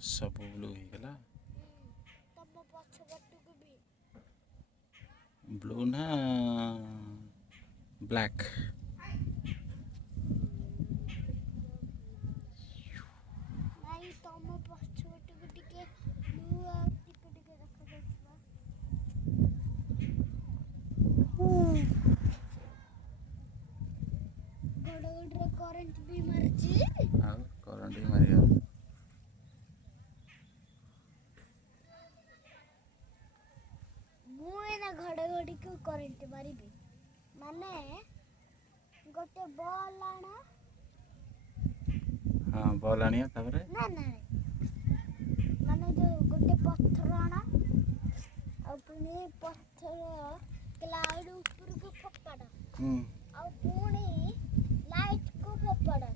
सब ब्लू ही गला तम पछपटକୁ ବି ब्लू ना ब्लैक ନାଇଁ ତମ ପଛପଟକୁ ଟିକେ ବ୍ଲୁ ଆଉ ଟିକେ ଟିକେ ଦେଖାଯାଉଥିବା ଘଡ଼ଘଡ଼ିରେ କରେଣ୍ଟ ବି ମାରୁଛି ଆଉ करंट ही मारिया ମୁଁ ଏଇନା ଘଡ଼ଘଡ଼ିକୁ କରେଣ୍ଟ ମାରିବି ମାନେ ଗୋଟେ ବଲ୍ ଆଣ हाँ बॉल आनिया तापरे ନା ମାନେ ଯୋଉ ଗୋଟେ ପଥର ଆଣ ଆଉ ପୁଣି ପଥର କ୍ଲାଉଡ୍ ଉପରକୁ ଫୋପାଡ଼ ଆଉ ପୁଣି ଲାଇଟ୍କୁ ଫୋପାଡ଼